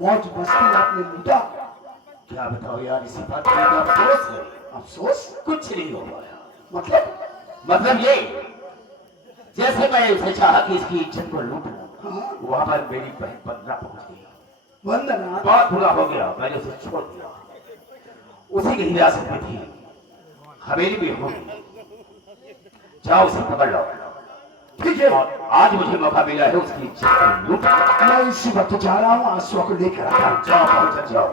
मौज मस्ती आपने लूटा। क्या बताओ यार, इसी बात का मुझे अफसोस है। अफसोस? कुछ नहीं हो पाया। मतलब ये, जैसे मैं उसे चाहा कि इसकी इज्जत को लूट लूं, हाँ? वहां पर मेरी बहन वंदना पहुंच गई। वंदना? बहुत बुरा हो गया, मैंने उसे छोड़ दिया। उसी की हिरासत में थी, हवेली में होगी। जाओ उसे पकड़ लो। ठीक है। और आज मुझे मौका मिला है उसकी इज्जत को लूट। मैं इसी वक्त जा रहा हूँ, आंसुओं को लेकर आता हूँ। जाओ, पहुंच जाओ।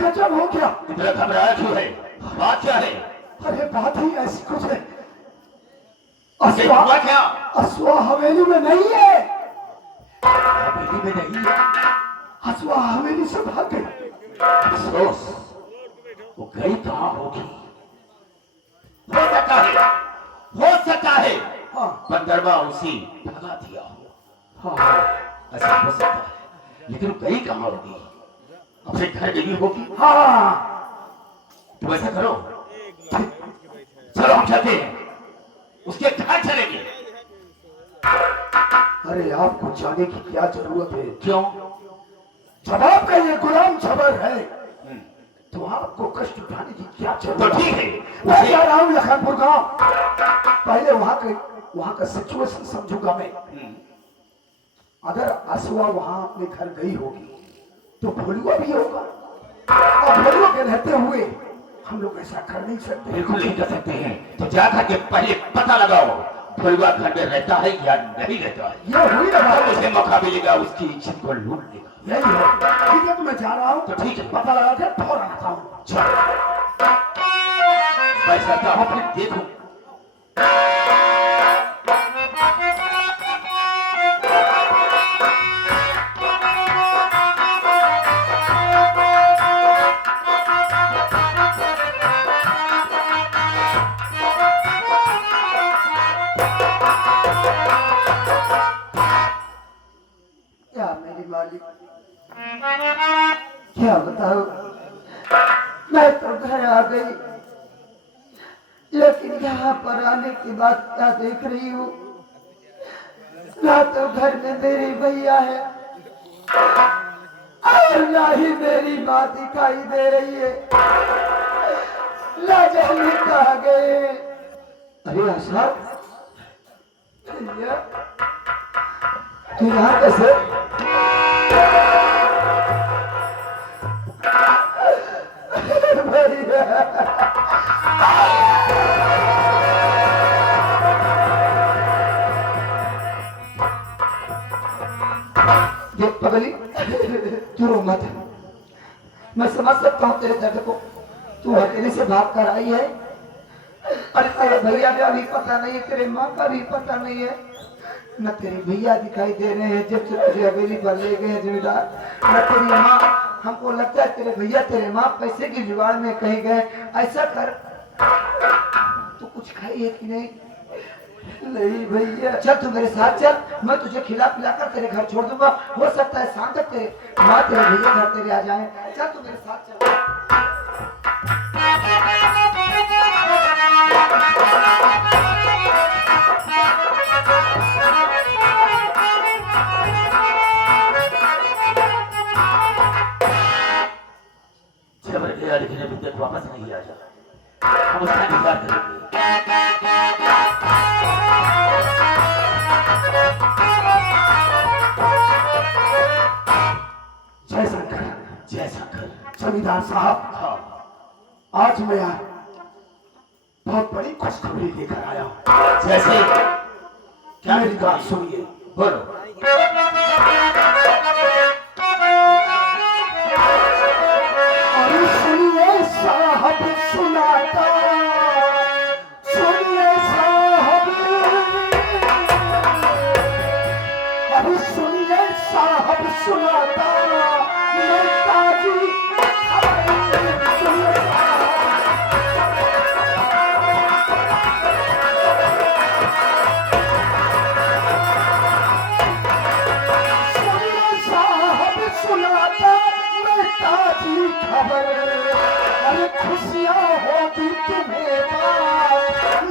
गजब हो गया। इतना घबराया क्यों है? बात क्या है? अरे बात ही ऐसी कुछ है। ये हुआ क्या? असुआ हवेली में नहीं है। हवेली में नहीं है? असुआ हवेली से भाग गई। अफसोस, वो गई कहाँ होगी? हो सकता है, हो सकता है हाँ बंदरवा उसी भगा दिया हो। हाँ ऐसा हो सकता है, लेकिन वो गई कहाँ होगी? अपने घर गई होगी। हाँ। तो ऐसा करो, चलो हम चलते हैं, उसके घर चलेंगे। अरे आपको जाने की क्या जरूरत है? क्यों? जब आपका ये गुलाम जबर है तो आपको कष्ट उठाने की क्या तो जरूरत ठीक है, मैं जा रहा हूँ लखनपुर गांव। पहले वहां का सिचुएशन समझूंगा मैं। अगर असुआ वहां अपने घर गई होगी तो भोलुआ भी होगा, और भोलुआ के रहते हुए हम लोग ऐसा कर नहीं सकते। बिल्कुल नहीं कर सकते हैं। तो जाकर के पहले पता लगाओ भोलुआ घर में रहता है या नहीं रहता है। ये हुई ना बात। मुझे मौका मिलेगा उसकी इज्जत को लूटने का। यही है। ठीक है, तो मैं जा रहा हूँ। तो ठीक है, पता लगा के फौरन आता हूँ। चलो मैं चाहता हूँ फिर देखूं। क्या मेरी मालिक, क्या बताओ, मैं तो घर आ गई, लेकिन यहाँ पर आने के बाद क्या देख रही हूँ, ना तो घर में मेरी भैया है और ना ही मेरी माँ दिखाई दे रही है। ना जाने कहाँ गए। अरे आशा, भैया तू यहाँ कैसे? देख पगली, तू रो मत। मैं समझ सकता हूँ तेरे दर्द को। तू अकेले से भाग कर आई है। अरे तेरे भैया का भी पता नहीं है, तेरे माँ का भी पता नहीं है, न तेरे भैया दिखाई दे रहे हैं जब से तुझे हवेली पर ले गए हैं जमींदार, न तेरी माँ। हमको लगता है तेरे भैया तेरे माँ पैसे की जुगाड़ में कहीं गए। ऐसा कर, तू कुछ खाई है कि नहीं? नहीं भैया। चल तू मेरे साथ चल, मैं तुझे खिला पिला कर तेरे घर छोड़ दूंगा। हो सकता है शाम तक तेरे माँ तेरे भैया घर तेरे आ जाए। चल तू मेरे साथ चल। जबर गया लेकिन अभी तक वापस नहीं आ जा। हम उसका इंतजार करेंगे। जय शंकर। जय शंकर। जमींदार साहब, हाँ, आज मैं बहुत बड़ी खुशखबरी लेकर आया हूँ। जैसे क्या? मेरी बात सुनिए। बोलो। अरे सुनिए साहब, सुनाता, सुनिए साहब, अरे सुनिए साहब सुनाता, नेताजी सुनिए साहब। बाजी खबर, अरे खुशियाँ होती तुम्हें बात,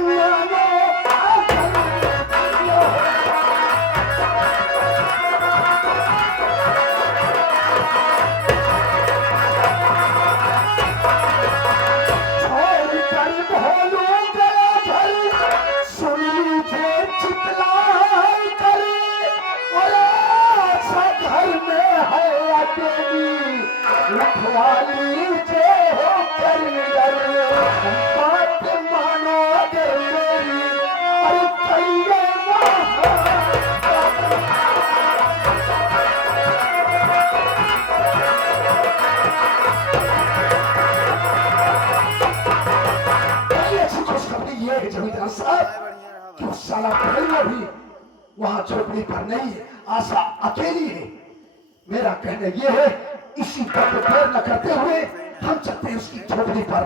मानो जमींदार साहब कि साला भैया भी वहां झोपड़ी पर नहीं है, आशा अकेली है। मेरा कहना यह है, इसी पर देर न करते हुए हम चलते हैं उसकी झोपड़ी पर,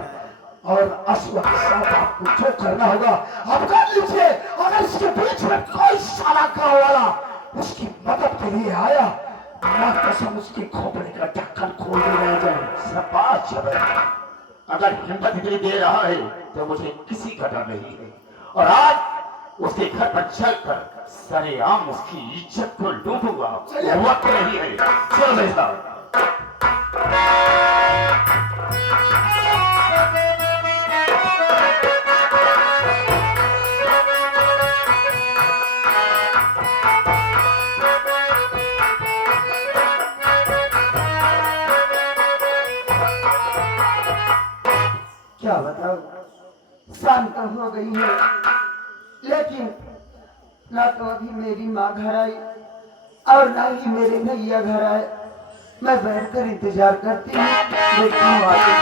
और अश्व के साथ आपको जो करना होगा आप कर लीजिए। अगर इसके बीच में कोई साला गाँव वाला उसकी मदद के लिए आया, मैं कसम उसके खोपड़े का ढक्कन खोल दे रह जाए। शाबाश जबरदस्त। अगर हिम्मत इतनी दे रहा है तो मुझे किसी का डर नहीं है, और आज उसके घर पर चलकर सरेआम उसकी इज्जत को लूटूंगा। वक्त नहीं है, चलो मेरे साथ। क्या बताओ, शाम तो हो गई है, लेकिन ना तो अभी मेरी माँ घर आई और ना ही मेरे भैया घर आए। मैं बैठकर इंतजार करती हूँ, देखती हूँ आगे।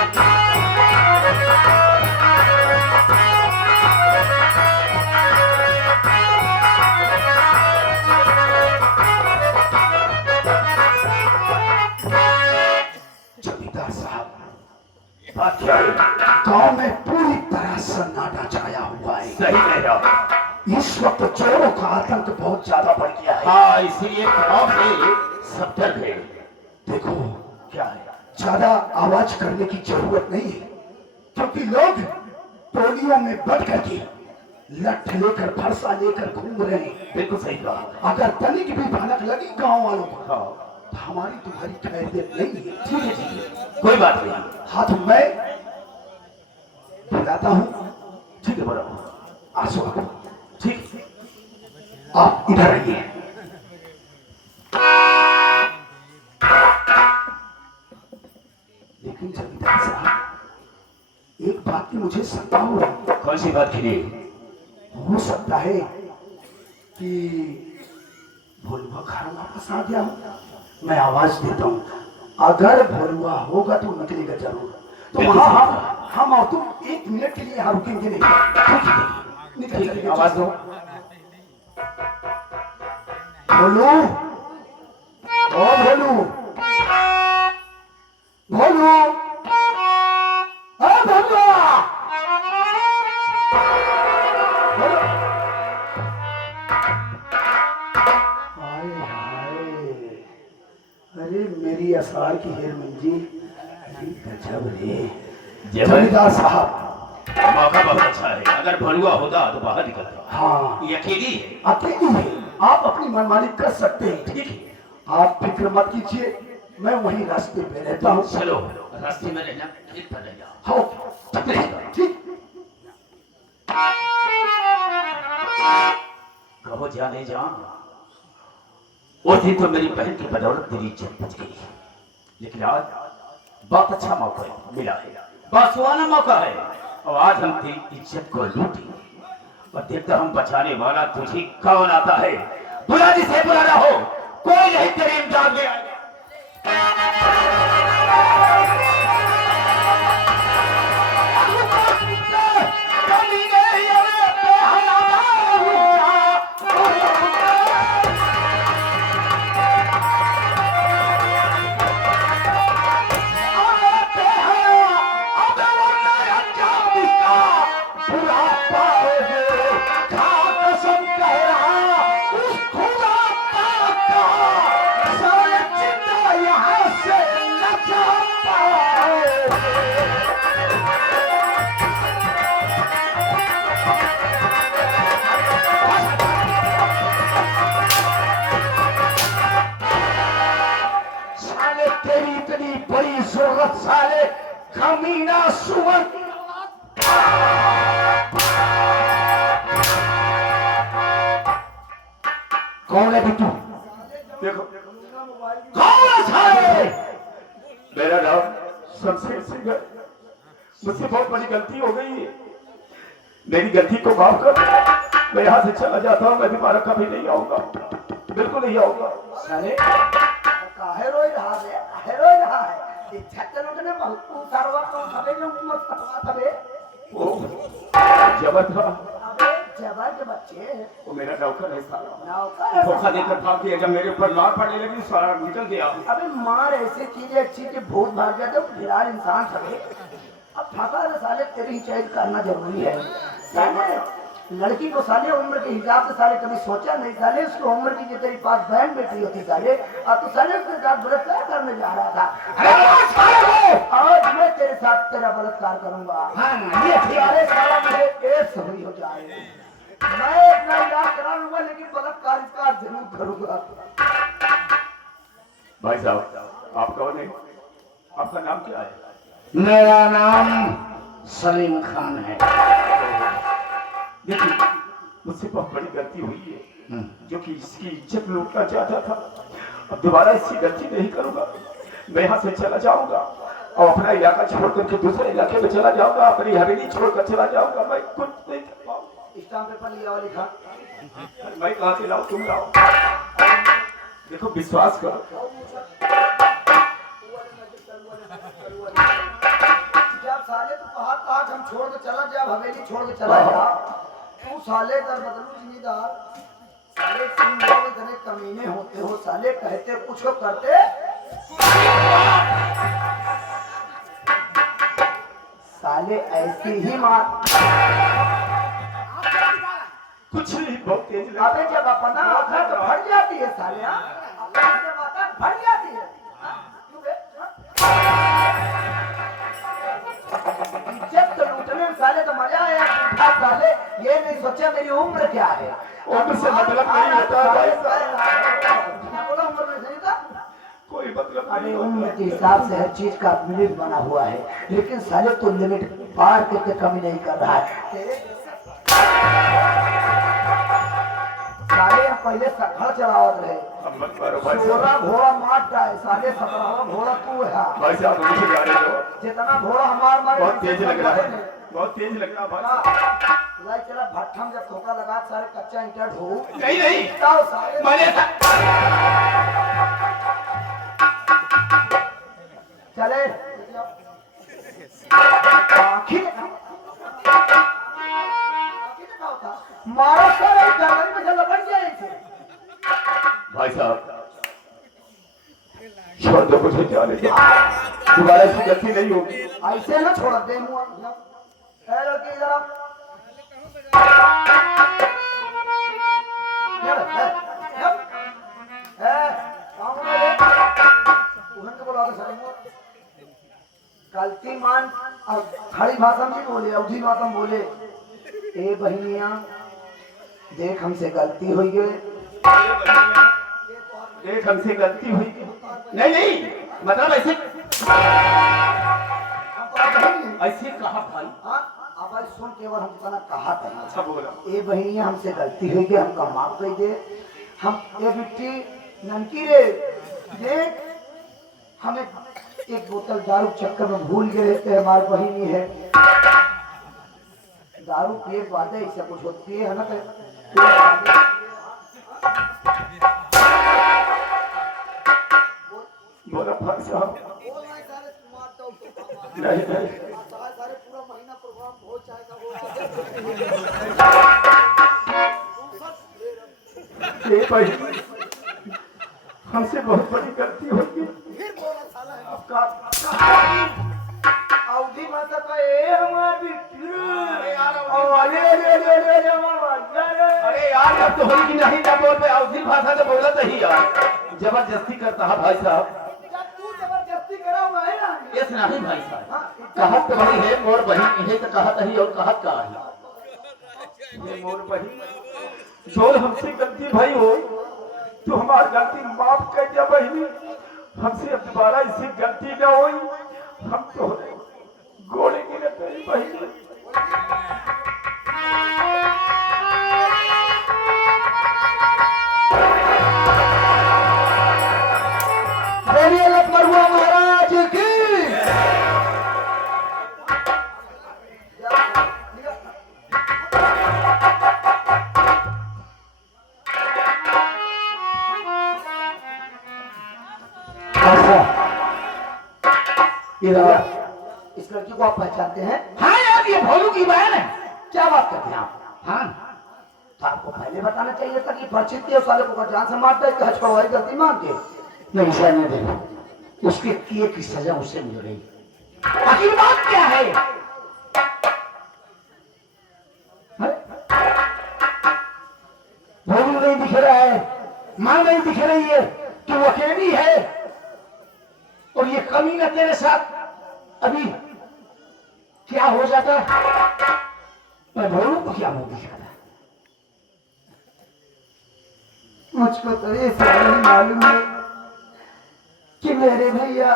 जमींदार साहब, बात क्या है? गांव में पूरी तरह सन्नाटा छाया हुआ है। सही कह रहा हूं। इस वक्त चोरों का आतंक बहुत ज्यादा बढ़ गया है। हाँ, इसीलिए गांव से सब डर गए। देखो, क्या है? ज्यादा आवाज करने की जरूरत नहीं है, क्योंकि लोग टोलियों में बढ़ करके लठ लेकर फरसा लेकर घूम रहे हैं। बिल्कुल सही कहा। अगर तनिक भी भनक लगी गांव वालों को, हाँ, तो हमारी तुम्हारी खैरियत नहीं है। ठीक है, ठीक है, कोई बात नहीं। हाथ मैं बुलाता हूँ, ठीक है, बड़ा आंसू आपको। ठीक। आप इधर आइए। लेकिन जमींदार साहब, एक बात की मुझे शंका हो रही है। कौन सी बात के लिए? हो सकता है कि भोलुआ घर वापस आ गया हो। मैं आवाज देता हूँ, अगर भोलुआ होगा तो निकलेगा जरूर। तो वहाँ हम और तुम 1 मिनट के लिए यहाँ रुकेंगे नहीं। ठीक है, निकल ठीक है, चलेंगे। आवाज दो। भोलू, ओ भोलू, भोलू, ओ भोलुआ, हाय हाय, अरे मेरी असार की हेर मंजी, गजब रे। जमींदार साहब, मौका बहुत अच्छा है। अगर भलुआ होता तो बाहर निकलता। हाँ, ये अकेली है। अकेली है, आप अपनी मनमानी कर सकते हैं। ठीक है, आप फिक्र मत कीजिए, मैं वही रास्ते पे रहता हूँ। चलो रास्ते में रहना, खेत पर रहना। हाँ, ठीक। कहो जाने जा, उस दिन तो मेरी बहन की बदौलत तेरी इज्जत बच गई, लेकिन आज बहुत अच्छा मौका मिला है, बहुत सुहाना मौका है, और आज हम तेरी इज्जत को लूटेंगे। और देखता हम बचाने वाला तुझे कौन आता है। बुला जिसे बुलाना हो, कोई नहीं तेरे इम्दाद में आएगा। कसम कह रहा उस खुदा पाक का, सारे जरूरत साले कमीना सुअर। कौन है बिट्टू? देखो कौन है साले? मेरा नाम शमशेर सिंह है। मुझसे बहुत बड़ी गलती हो गई है, मेरी गलती को माफ कर। मैं यहाँ से चला जाता हूँ, मैं दोबारा कभी नहीं आऊंगा, बिल्कुल नहीं आऊंगा। साले काहे रोई रहा है? काहे रोई रहा है? इच्छा चलो ने बहुत सारवा को सबे जो मत करवा तबे ओ जबर था। अबे जबर के बच्चे वो मेरा नौकर है साला, नौकर धोखा देकर भाग गया। जब मेरे ऊपर मार पड़ने लगी सारा निकल गया। अबे मार ऐसी चीजें अच्छी के भूत भाग जाते फिलहाल इंसान सबे। अब फंसा है साले, तेरी हिफाजत करना जरूरी है साले। लड़की को साले उम्र के हिसाब से साले कभी सोचा नहीं साले, उसकी उम्र की जो तेरे पास बहन बेटी होती साले, और तू साले उसके साथ बलात्कार करने जा रहा था। आज मैं तेरे साथ तेरा बलात्कार करूंगा। हाँ ये साले साला मुझे एक सही हो जाए, मैं इतना इलाज करा लूंगा लेकिन बलात्कार इसका जरूर करूंगा। भाई साहब आप कौन है? आपका नाम क्या है? मेरा नाम सलीम खान है। देखिए मुझसे बहुत बड़ी गलती हुई है, जो कि इसकी इज्जत लूटना चाहता था। अब दोबारा इसकी गलती नहीं करूंगा। मैं यहाँ से चला जाऊंगा और अपना इलाका छोड़ करके दूसरे इलाके में चला जाऊंगा, अपनी हवेली छोड़कर चला जाऊंगा। मैं कुछ नहीं कर पाऊंगा। स्टाम्प पेपर लिया और लिखा। मैं कहाँ से लाऊं? तुम लाओ। देखो विश्वास करो, जब साले तो कहा हम छोड़ के चला जा, हवेली छोड़ के चला जा, तू साले कर बदलू जिम्मेदार। साले तुम लोग इतने कमीने होते हो साले, कहते कुछ हो करते साले ऐसी ही मार। कुछ नहीं, बहुत तेज लगा। अबे जब अपना आता तो फट जाती है साले। हाँ? अपना जब आता फट जाती है। क्यों बे? इज्जत तो लूटने में साले तो मजा आया। साले ये नहीं सोचा मेरी उम्र क्या है। उम्र से मतलब नहीं होता भाई बोला उम्र में सही था। कोई मतलब अरे नहीं उम्र होता। के हिसाब से हर चीज का लिमिट बना हुआ है, लेकिन साले तो लिमिट पार करके कमी नहीं कर रहा है। तेरे साले हम पहले घर चलावत रहे, अब मत मारो भाई साहब। 16 घोड़ा मारता है साले, 17वां घोड़ा तू है। भाई साहब मुझे जा रहे हो, जितना घोड़ा हमार मारे बहुत तेज लग रहा है, बहुत तेज लग रहा है भाई साहब। लाई चला भट्ठा में जब धोखा लगा सारे कच्चा ईंटा ढो नहीं नहीं जाओ साले। मैंने चले आखिर मारो सारे जर्मनी में चलो बढ़ जाए थे। भाई साहब छोड़ दो मुझे जाने दो, दोबारा ऐसी गलती नहीं होगी। ऐसे ना छोड़ दे मुआ। हेलो की जरा गलती मान और खड़ी भाषा में बोले, अवधि भाषा में बोले। ए बहनिया देख हमसे गलती हुई है, देख हमसे गलती हुई। नहीं नहीं मतलब ऐसे ऐसे कहा भाई। अब सुन केवल हम तना कहा था। अच्छा बोला। ए बहनिया हमसे गलती हुई है, हमका माफ कर दे। हम ए बिट्टी ननकी रे देख, हमें एक बोतल दारू चक्कर में भूल गए थे। हमारी बहिनी है, दारू पिए बाद ऐसा कुछ होती है ना। बोला भाई साहब नहीं नहीं पूरा महीना प्रोग्राम हो ये भाई हमसे बहुत बड़ी गलती होगी। आपका अवधि माता का ए हमारी अरे यार अब तो होली की नहीं ना बोल पे अवधि भाषा तो बोला तो ही यार जबरदस्ती करता है भाई साहब। तू जबरदस्ती करा हुआ है ना। यस नहीं भाई साहब, कहत तो वही है मोर बहन इन्हें तो कहत ही और कहत का है। ये मोर बहन जो हमसे गलती भाई हो तो हमारी गलती माफ कर दिया बहनी। हमसे अब दोबारा इससे गलती न हुई। हम तो गोले की न तेरी बहन। बोलिए लखनऊ महाराज की। इस लड़की को आप पहचानते हैं? हाँ यार, ये भोलू की बहन है। क्या बात करते हैं आप? हाँ, तो आपको पहले बताना चाहिए था कि परिचित के साले को जान से मारता है, हज करवाई गलती मान के। नहीं सहने देना, उसके किए की सजा उससे मिल रही। आखिर बात क्या है? भोलू नहीं दिख रहा है, मां नहीं दिख रही है, तू अकेली है और ये कमीना तेरे साथ अभी क्या हो जाता? मैं भोलू को क्या मुंह दिखा रहा? मुझको तो ये सब नहीं मालूम है कि मेरे भैया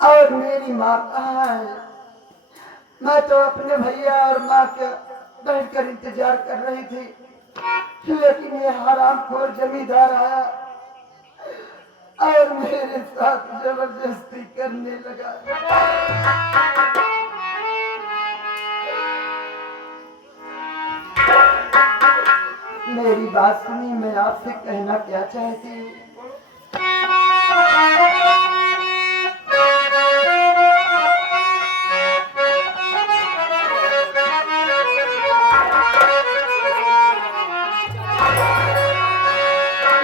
और मेरी माँ कहाँ है। मैं तो अपने भैया और माँ का बैठकर इंतजार कर रही थी, लेकिन ये हरामखोर जमींदार आया और मेरे साथ जबरदस्ती करने लगा। मेरी बात सुनी, मैं आपसे कहना क्या चाहती हूँ।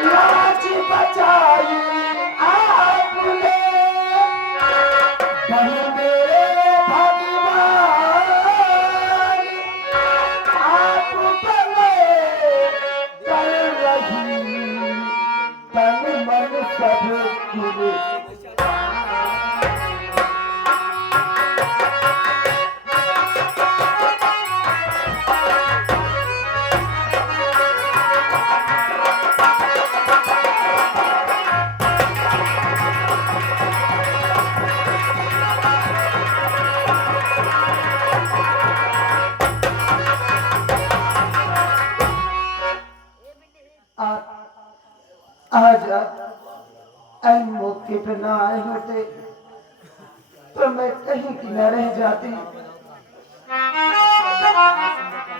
लाज बचाई आपने, बही मेरे भगवान, आप बने कर रही तन मन सब कुर्बान। आज ऐन मौके पे ना आए होते तो मैं कहीं की न रह जाती।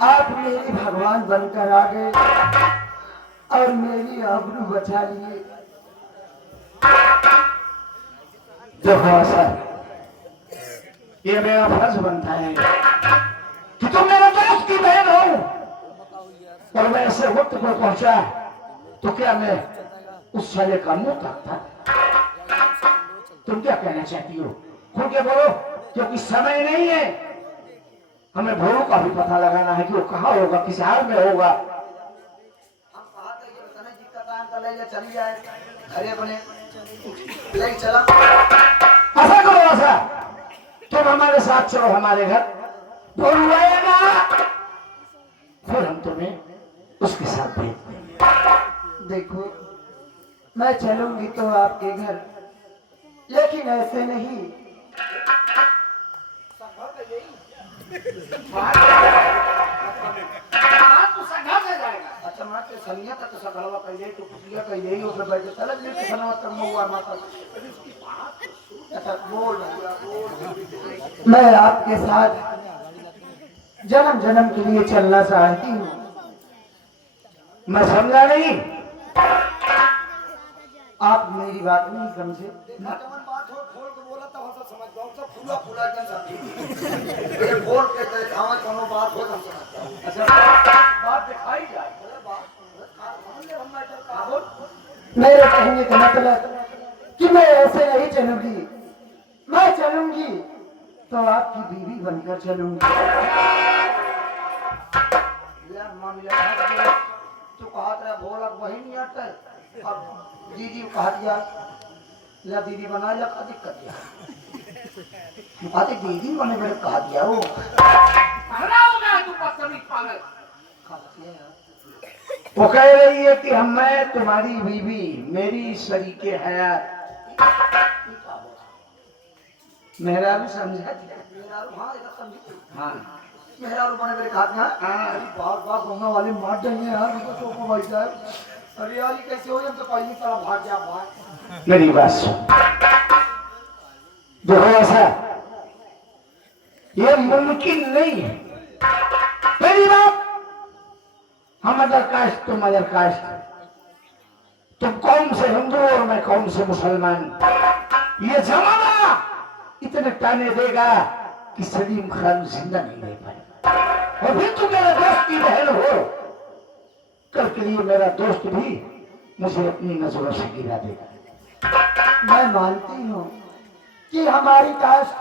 आप मेरी भगवान बनकर आ गए और मेरी आबरू बचा लिए। देखो सर, ये मेरा फर्ज बनता है कि तुम मेरे दोस्त की बहन हो और मैं ऐसे वक्त पर पहुंचा तो क्या मैं उस साले का मुंह काटता? तुम क्या कहना चाहती हो? खुल के बोलो, क्योंकि समय नहीं है। हमें भोलू का भी पता लगाना है कि वो कहाँ होगा, किस हाल में होगा। हम कहा था कि बताना दिक्कत आए तो ले जा, चली जाए घरे बने ले चला। ऐसा करो, ऐसा तुम हमारे साथ चलो हमारे घर, भोलू आएगा फिर हम तुम्हें उसके साथ भेज देंगे। देखो, मैं चलूंगी तो आपके घर, लेकिन ऐसे नहीं। अच्छा मैं तो संज्ञा तक सगलवा कह दे, तो पुछिया कह दे, उसे बैठ के चल ले के सनवा कर महुआ माता। अच्छा बोल, मैं आपके साथ जन्म जन्म के लिए चलना चाहती हूँ। मैं समझा नहीं। आप मेरी बात नहीं समझे। बात हो खोल के बोला तब हम समझ जाओ, सब फूला फूला एकदम सब ये बोल के दिखावा कोनो बात हो हम समझ। अच्छा बात दिखाई जाए। मेरे कहने का मतलब कि मैं ऐसे नहीं चलूंगी। मैं चलूंगी तो आपकी बीवी बनकर चलूंगी। तू कहा था बोला वही नहीं आता है। अब दीदी को कहा दिया ला दीदी बना ला, का दिक्कत क्या? आते दीदी बने मेरे कहा दिया वो वो कह रही है कि हम मैं तुम्हारी बीवी, मेरी शरीके हयात मेरा भी समझा दिया। मेहरारू हाँ इधर समझी हाँ मेहरारू बने मेरे खाते हैं हाँ। बाग बाग होने वाले मार देंगे यार हमको चौको भाई साहब अरे यार ये कैसे हो हम तो पहली तरह भाग गया भाग मेरी बात सुन, देखो ऐसा ये मुमकिन नहीं है। पहली बात, हम अदर कास्ट तुम अदर कास्ट, तुम कौन से हिंदू और मैं कौन से मुसलमान। ये जमाना इतने ताने देगा कि सलीम खान जिंदा नहीं रह पाएगा। और फिर तुम मेरा दोस्त की बहन हो, कल के लिए मेरा दोस्त भी मुझे अपनी नजरों से गिरा देगा। मैं मानती हूँ कि हमारी कास्ट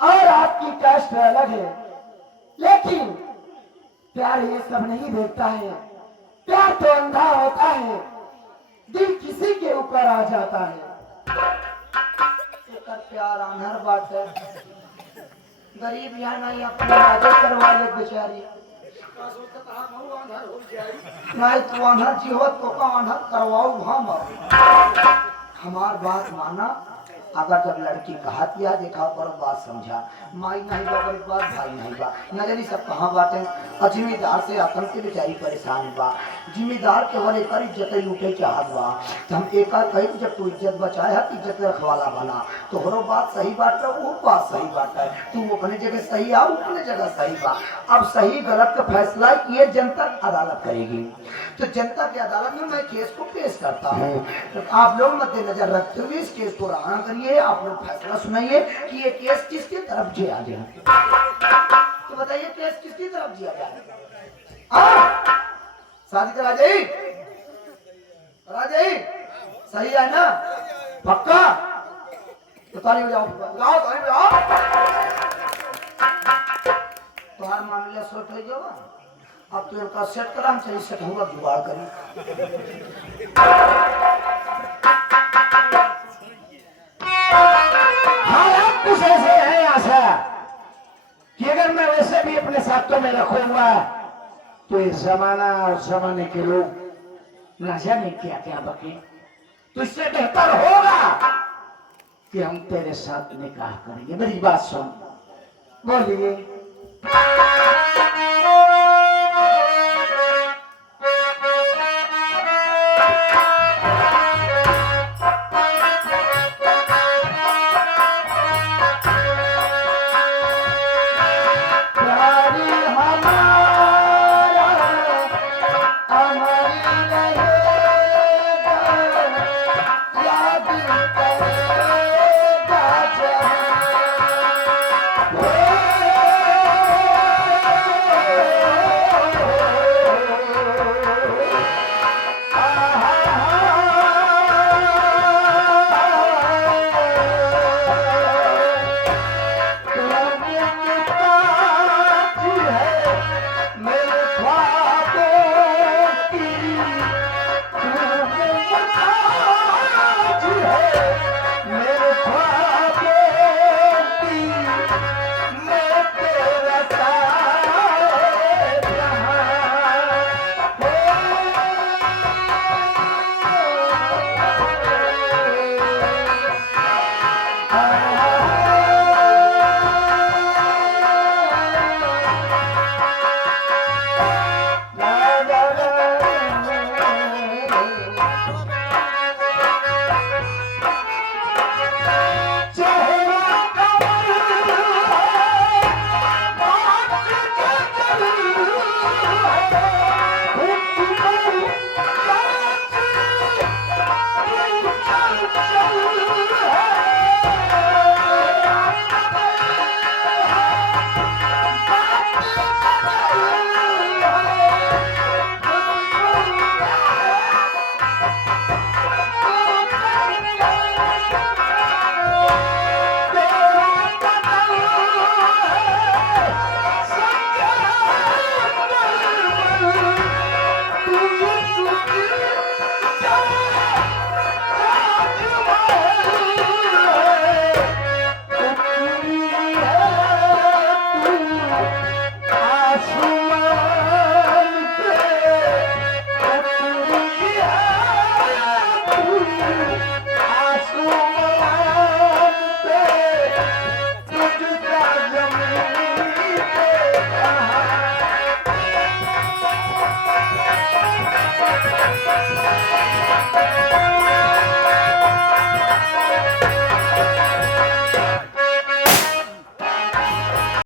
और आपकी कास्ट अलग है लेकिन प्यार ये सब नहीं देखता है। प्यार तो अंधा होता है, दिल किसी के ऊपर आ जाता है। एक प्यार अनहर बात है, गरीब यहाँ नहीं अपने आदत करवा ले बेचारी नहीं तू अनहर जी हो तो का अनहर करवाऊ हम हमार बात माना। अगर जब लड़की कहतिया देखा पर बात समझा माई नहीं बा पर बात भाई नहीं बा नजरी सब कहाँ बातें और जिम्मेदार से आतंक से बेचारी परेशान बा। जिम्मेदार के वाले पर इज्जत लूटे चाहत बा तो हम एक कही जब तू इज्जत बचाए है इज्जत रखवाला बना तो हरो बात सही बात है वो बात सही बात है तू अपने जगह सही आ अपने जगह सही बा। अब सही गलत का फैसला ये जनता अदालत करेगी तो जनता की अदालत में मैं केस को पेश करता हूँ तो आप लोग मद्देनजर रखते हुए इस केस को रवाना करिए। आप लोग फैसला सुनाइए कि ये केस किसकी तरफ जिया गया तो बताइए केस किसकी तरफ जिया गया। शादी करा जाए सही है ना पक्का तो ताली बजाओ ताली बजाओ तुम्हारा मामला सेट हो जाएगा। अब तो इनका सेट करा हम चलिए सेट होगा जुगाड़ करिए। हाँ कुछ ऐसे है आशा कि अगर मैं वैसे भी अपने साथों में रखूंगा तो ये जमाना और जमाने के लोग न जाने क्या क्या बके। तो इससे बेहतर होगा कि हम तेरे साथ निकाह करेंगे। मेरी बात सुन, बोलिए चल